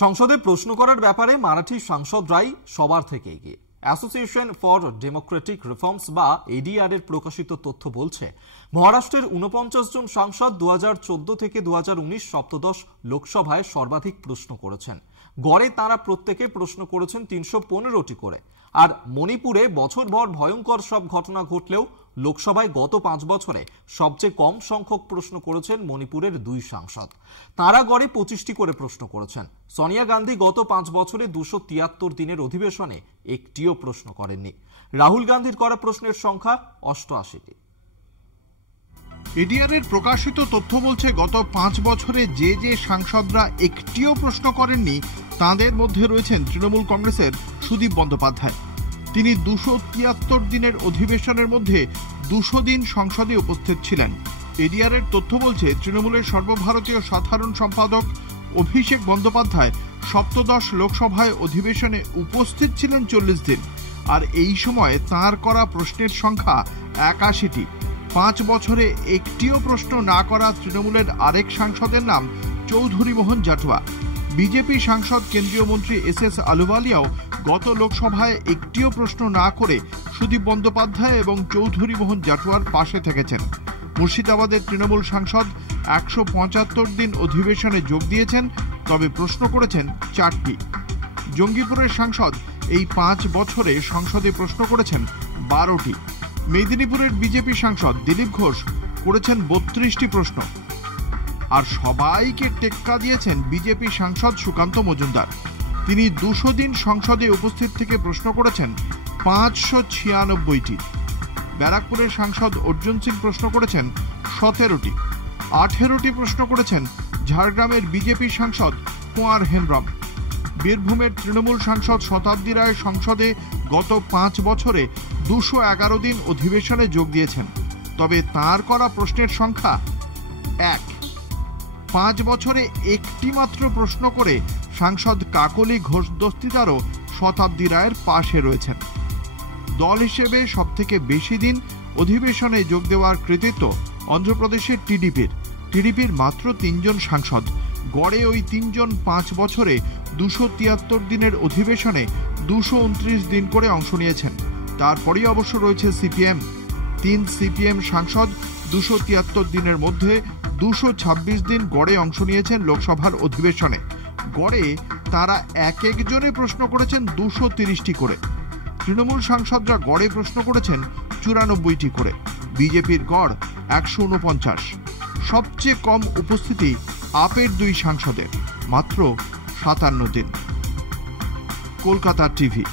সংসদে প্রশ্ন করার ব্যাপারে মারাঠি সাংসদরাই সবার থেকে এগিয়ে। অ্যাসোসিয়েশন ফর ডেমোক্রেটিক রিফর্মস বা এডিআর এর প্রকাশিত তথ্য বলছে, মহারাষ্ট্রের ৪৯ জন সাংসদ ২০১৪ থেকে ২০১৯ সপ্তদশ লোকসভায় সর্বাধিক প্রশ্ন করেছেন। গড়ে তারা প্রত্যেকে প্রশ্ন করেছেন ৩১৫টি করে। আর মণিপুরে বছরভর ভয়ঙ্কর সব ঘটনা ঘটলেও লোকসভায় গত ৫ বছরে সবচেয়ে কম সংখ্যক প্রশ্ন করেছেন মণিপুরের ২ সাংসদ। তারা গড়ে ২৫টি করে প্রশ্ন করেছেন। সোনিয়া গান্ধী গত ৫ বছরে ২৭৩ দিনের অধিবেশনে একটিও প্রশ্ন করেননি। রাহুল গান্ধীর করা প্রশ্নের সংখ্যা ৮৮টি। এডিআর এর প্রকাশিত তথ্য বলছে, গত ৫ বছরে যে সাংসদরা একটিও প্রশ্ন করেননি তাদের মধ্যে রয়েছেন তৃণমূল কংগ্রেসের সুদীপ বন্দ্যোপাধ্যায়। তিনি ২৭৩ দিনের অধিবেশনের মধ্যে ২০০ দিন সংসদে উপস্থিত ছিলেন। এডিআর এর তথ্য বলছে, তৃণমূলের সর্বভারতীয় সাধারণ সম্পাদক অভিষেক বন্দ্যোপাধ্যায় সপ্তদশ লোকসভায় অধিবেশনে উপস্থিত ছিলেন ৪০ দিন। আর এই সময়ে তাঁর করা প্রশ্নের সংখ্যা ৮১টি। ৫ বছরে একটিও প্রশ্ন না করা তৃণমূলের আরেক সাংসদের নাম চৌধুরী মোহন জাটুয়া। বিজেপি সাংসদ কেন্দ্রীয় মন্ত্রী এস আলুওয়ালিয়াও গত লোকসভায় একটিও প্রশ্ন না করে সুদীপ বন্দ্যোপাধ্যায় এবং চৌধুরী মোহন জাটুয়ার পাশে থেকেছেন। মুর্শিদাবাদের তৃণমূল সাংসদ ১৭৫ দিন অধিবেশনে যোগ দিয়েছেন, তবে প্রশ্ন করেছেন ৪টি। জঙ্গিপুরের সাংসদ এই ৫ বছরে সংসদে প্রশ্ন করেছেন ১২টি। মেদিনীপুরের বিজেপি সাংসদ দিলীপ ঘোষ করেছেন ৩২টি প্রশ্ন। আর সবাইকে টেক্কা দিয়েছেন বিজেপি সাংসদ সুকান্ত মজুমদার। তিনি ২০০ দিন সংসদে উপস্থিত থেকে প্রশ্ন করেছেন ৫৯৬টি। ব্যারাকপুরের সাংসদ অর্জুন সিং প্রশ্ন করেছেন ১৭টি। ১৮টি প্রশ্ন করেছেন ঝাড়গ্রামের বিজেপি সাংসদ কুঁয়ার হেমব্রম। বীরভূমের তৃণমূল সাংসদ শতাব্দী রায় সংসদে গত ৫ বছরে ২১১ দিন অধিবেশনে যোগ দিয়েছেন, তবে তাঁর করা প্রশ্নের সংখ্যা ১। ৫ বছরে একটি মাত্র প্রশ্ন করে সাংসদ কাকলি ঘোষ দস্তিদারও শতাব্দী রায়ের পাশে রয়েছেন। দল হিসেবে সবথেকে বেশি দিন অধিবেশনে যোগ দেওয়ার কৃতিত্ব অন্ধ্রপ্রদেশের টিডিপির মাত্র ৩ জন সাংসদ। গড়ে ওই ৩ জন ৫ বছরে ২৭৩ দিনের অধিবেশনে ২২৯ দিন করে অংশ নিয়েছেন। তারপরেই অবশ্য রয়েছে সিপিএম। ৩ সিপিএম সাংসদ ২৭৩ দিনের মধ্যে ২২৬ দিন গড়ে অংশ নিয়েছেন লোকসভার অধিবেশনে। গড়ে তারা এক একজনে প্রশ্ন করেছেন ২৩০টি করে। তৃণমূল সাংসদরা গড়ে প্রশ্ন করেছেন ৯৪টি করে। বিজেপির গড় ১৪৯। সবচেয়ে কম উপস্থিতি আপের ২ সাংসদের, মাত্র ৫৭ দিন। কলকাতা টিভি।